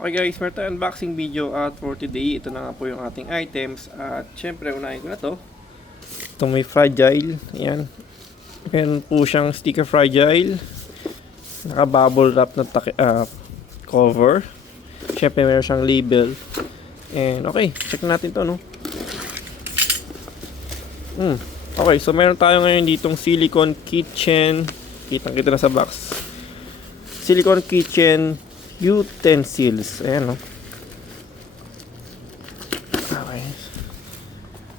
Okay guys, meron tayong unboxing video at for today, ito na nga po yung ating items. At syempre, unahin ko na to. Ito may fragile. Ayan. Meron po siyang sticker fragile. Naka-bubble wrap na cover. Syempre, meron siyang label. And okay, check natin to, no? Okay, so meron tayo ngayon ditong silicone kitchen. Kitang-kita na sa box. Silicone kitchen utensils. Ayan, no? Okay.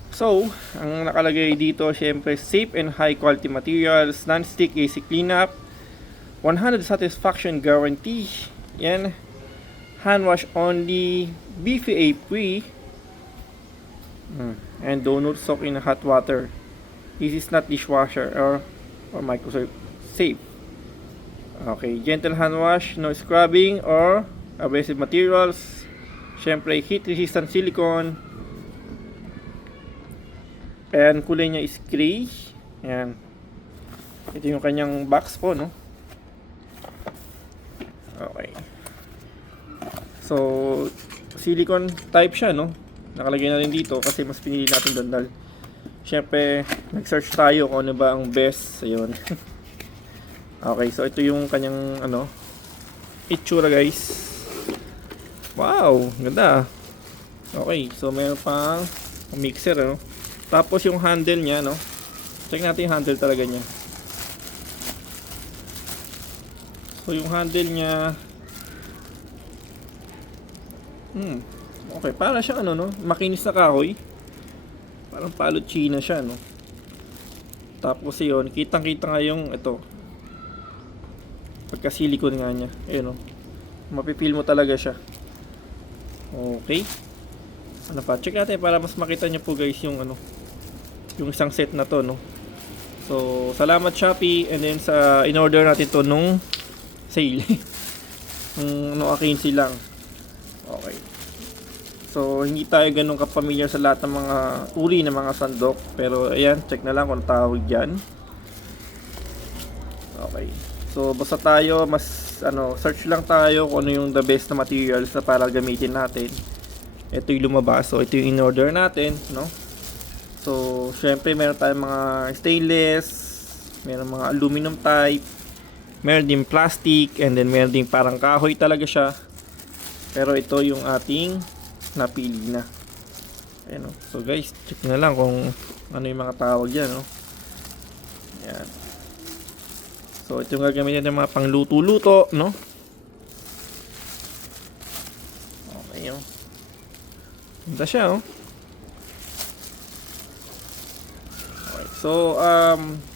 So, ang nakalagay dito, syempre, safe and high quality materials, non-stick AC cleanup, 100 satisfaction guarantee, yan, hand wash only, BPA free, and do not soak in hot water. This is not dishwasher or microwave safe. Okay, gentle hand wash, no scrubbing or abrasive materials. Syempre, heat resistant silicone. Ayan, kulay niya is gray. Ayan. Ito yung kanyang box po, no? Okay. So, silicone type siya, no? Nakalagay na rin dito kasi mas pinili natin dandal. Syempre, nag-search tayo kung ano ba ang best. Ayun. Okay, so ito yung kanyang itsura, guys. Wow, ganda. Okay, so mayroon pang mixer, no? Tapos yung handle niya, no? Check natin yung handle talaga niya. So yung handle niya, okay, para siya no? Makinis na kahoy. Parang palot China siya, no? Tapos yun, kitang-kita nga yung ito. Pagka-silicone nga niya. Ayun, no? Mapipil mo talaga siya. Okay. Ano pa? Check natin para mas makita niyo po, guys, yung yung isang set na to, no? So, salamat Shopee. And then sa in-order natin to nung sale. Nung 15 lang. Okay. So, hindi tayo ganun kapamilyar sa lahat ng mga uri ng mga sandok. Pero, ayan, check na lang kung tawag dyan. Okay. So, basta tayo, search lang tayo kung ano yung the best na materials na para gamitin natin. Ito yung lumabas. So, ito yung in-order natin, no? So, syempre, meron tayong mga stainless, meron mga aluminum type, meron din plastic, and then meron din parang kahoy talaga siya. Pero ito yung ating napili na. Ayan, no? So, guys, check na lang kung ano yung mga tawag dyan, no? Ayan. So, ito yung gagamitin ng mga pangluto-luto, no? Okay, oh. Ganda siya, oh. Okay. So,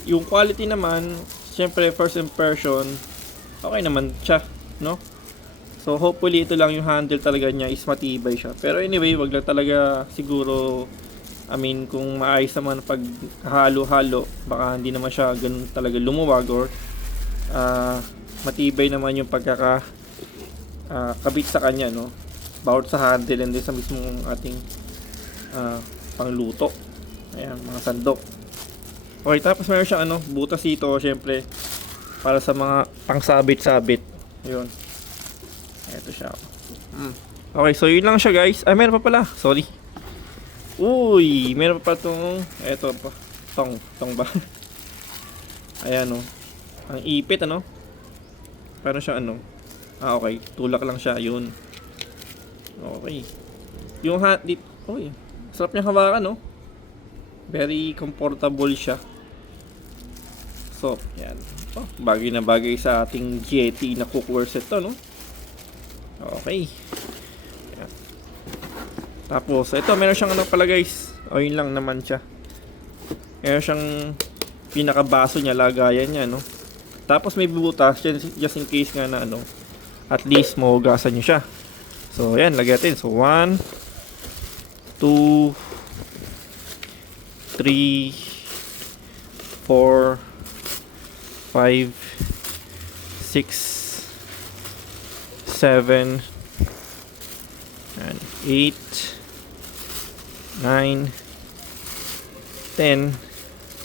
yung quality naman, syempre, first impression, okay naman siya, no? So, hopefully, ito lang yung handle talaga niya is matibay siya. Pero anyway, wag lang talaga siguro, kung maayos naman pag halo-halo, baka hindi naman siya ganun talaga lumuwag or matibay naman yung kabit sa kanya, no? Bawat sa handle and din sa mismong ating pangluto. Ayan, mga sandok. Okay, tapos meron siyang butas dito, syempre para sa mga pangsabit-sabit. Ayun. Ito siya. Okay, so yun lang siya, guys. Meron pa pala. Sorry. Uy, meron pa tong eto pa. Tong ba? Ayan, no. Ang ipit, Pero siya okay, tulak lang siya, yun. Okay. Yung uy, sarap niya hawakan, no? Very comfortable siya. So, yan. Oh, bagay na bagay sa ating Yeti na cookware set to, no? Okay. Yan. Tapos, ito, meron siyang pala, guys. O, yun lang naman siya. Meron siyang pinakabaso niya, lagayan niya, no? Tapos may bubutas just in case nga na at least mahugasan nyo siya. So ayan, lagyan natin. So 1 2 3 4 5 6 7 and 8 9 10.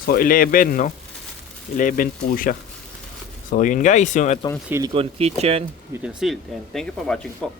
So 11, no? 11 po siya. So yun, guys, yung itong silicone kitchen utensil. And thank you for watching po.